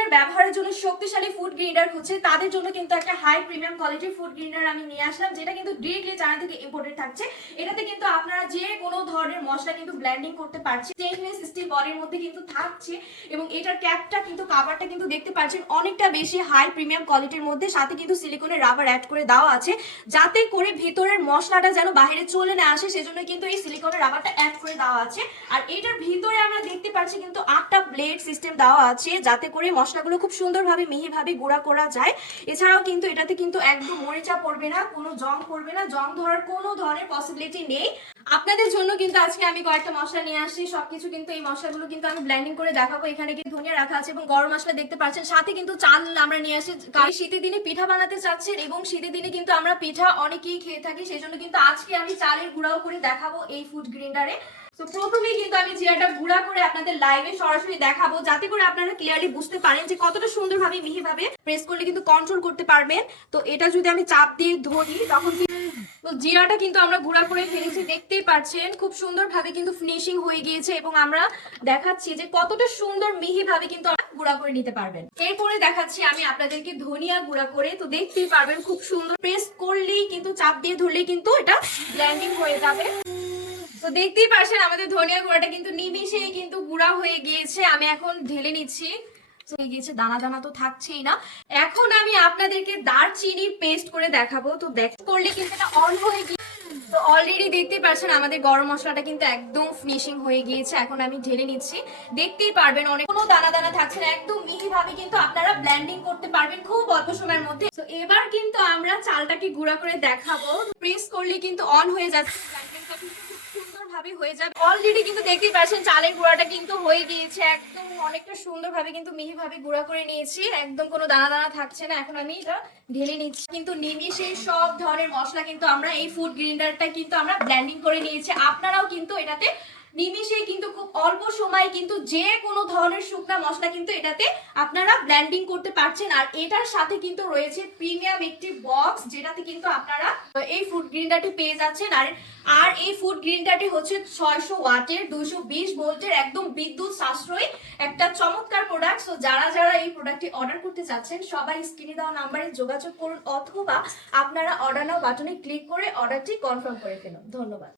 প্রতিদিনের ব্যবহারের জন্য শক্তিশালী ফুড গ্রেইনার হচ্ছে তাদের জন্য কিন্তু একটা হাই প্রিমিয়াম কোয়ালিটির ফুড গ্রেইনার আমি নিয়ে আসলাম, যেটা কিন্তু ডিরেক্টলি চায়না থেকে ইম্পোর্টেড থাকছে। এটাতে কিন্তু আপনারা যে কোনো ধরনের মশলা কিন্তু ব্লেন্ডিং করতে পারছেন। স্টেনলেস স্টিল বডির মধ্যে কিন্তু থাকছে এবং এটার ক্যাপটা কিন্তু কাভারটা কিন্তু দেখতে পাচ্ছেন অনেকটা বেশি হাই প্রিমিয়াম কোয়ালিটির মধ্যে, সাথে কিন্তু সিলিকনের রাবার অ্যাড করে দেওয়া আছে যাতে করে ভিতরের মশলাটা যেন বাইরে চলে না আসে, সেজন্য কিন্তু এই সিলিকনের রাবারটা অ্যাড করে দেওয়া আছে। আর এটার ভিতরে আমরা দেখতে পাচ্ছি কিন্তু 8টা ব্লেড সিস্টেম দেওয়া আছে যাতে করে মশলাগুলো খুব সুন্দরভাবে মিহিভাবে গুঁড়া করা যায়। এছাড়াও কিন্তু এটাতে কিন্তু একদম মরিচা পড়বে না, কোনো জং পড়বে না, জং ধরার কোনো ধরনের পসিবিলিটি নেই। আপনাদের জন্য কিন্তু আজকে আমি কয়েকটা মশলা নিয়ে আসছি, সবকিছু কিন্তু এই মশলাগুলো কিন্তু আমি ব্লেন্ডিং করে দেখাবো। এখানে কিন্তু ধনিয়া রাখা আছে এবং গরম মশলা দেখতে পাচ্ছেন, সাথে কিন্তু চাল আমরা নিয়ে আসি। শীতের দিনে পিঠা বানাতে চাচ্ছেন এবং শীতের দিনে কিন্তু আমরা পিঠা অনেকেই খেয়ে থাকি, সেই জন্য কিন্তু আজকে আমি চালের গুঁড়াও করে দেখাবো এই ফুড গ্রেইন্ডারে। তো প্রথমেই কিন্তু আমি জিরাটা গুঁড়া করে আপনাদের লাইভে সরাসরি দেখাবো যাতে করে আপনারা ক্লিয়ারলি বুঝতে পারেন যে কতটা সুন্দরভাবে মিহিভাবে প্রেস করলে কিন্তু কন্ট্রোল করতে পারবেন। তো এটা যদি আমি চাপ দিয়ে ধরি তখন তো জিরাটা কিন্তু আমরা গুঁড়া করে ফেলেছি, দেখতেই পাচ্ছেন খুব সুন্দরভাবে কিন্তু ফিনিশিং হয়ে গিয়েছে এবং আমরা দেখাচ্ছি যে কতটা সুন্দর মিহিভাবে কিন্তু গুঁড়া করে নিতে পারবেন। এরপরে দেখাচ্ছি আমি আপনাদেরকে ধনিয়া গুঁড়া করে, তো দেখতেই পারবেন খুব সুন্দর প্রেস করলেই কিন্তু চাপ দিয়ে ধরলেই কিন্তু এটা ব্লেন্ডিং হয়ে যাবে। তো দেখতেই পাচ্ছেন আমাদের ধনিয়া গুঁড়াটা কিন্তু নিমিশেই কিন্তু গুঁড়া হয়ে গিয়েছে। আমি এখন ঢেলে নিচ্ছি, হয়ে গিয়েছে, দানা দানা তো থাকছেই না। এখন আমি আপনাদেরকে দারচিনি পেস্ট করে দেখাবো। তো দেখ করলে কিন্তু এটা অন হয়ে গিয়ে, তো অলরেডি দেখতে পাচ্ছেন আমাদের গরম মশলাটা কিন্তু একদম ফিনিশিং হয়ে গিয়েছে। এখন আমি ঢেলে নিচ্ছি, দেখতেই পারবেন অনেক কোনো দানা দানা থাকছে না, একদম মিহিভাবে কিন্তু আপনারা ব্লেন্ডিং করতে পারবেন খুব অল্প সময়ের মধ্যে। তো এবার কিন্তু আমরা চালটাকে গুঁড়া করে দেখাবো। প্রেস করলে কিন্তু অন হয়ে যাচ্ছে, হয়ে যাবে। অলরেডি কিন্তু দেখতেই পাচ্ছেন চালের গুঁড়াটা কিন্তু হয়ে গিয়েছে, একদম অনেকটা সুন্দরভাবে কিন্তু মিহিভাবে গুঁড়া করে নিয়েছি, একদম কোনো দানা দানা থাকছে না। এখন আমি এটা ঢেলে নিচ্ছি। কিন্তু নিমিশে সব ধরনের মশলা কিন্তু আমরা এই ফুড গ্রেইন্ডারটা কিন্তু আমরা ব্লেন্ডিং করে নিয়েছি। আপনারাও কিন্তু এটাতে নিমিশে কিন্তু খুব অল্প সময় কিন্তু যে কোনো ধরনের শুকনা মশলা কিন্তু এটাতে আপনারা ব্লেন্ডিং করতে পারছেন। আর এটার সাথে কিন্তু রয়েছে প্রিমিয়াম একটি বক্স, যেটাতে কিন্তু আপনারা এই ফুড গ্রেইন্ডারটি পেয়ে যাচ্ছেন। আর এই ফুড গ্রেইন্ডারটি হচ্ছে 600 ওয়াটের 220 ভোল্টের একদম বিদ্যুৎ সাশ্রয়ী একটা চমৎকার প্রোডাক্ট। সো যারা যারা এই প্রোডাক্টটি অর্ডার করতে চাচ্ছেন সবাই স্ক্রিনে দেওয়া নাম্বারে যোগাযোগ করুন, অথবা আপনারা অর্ডার নাও বাটনে ক্লিক করে অর্ডারটি কনফার্ম করে ফেলুন। ধন্যবাদ।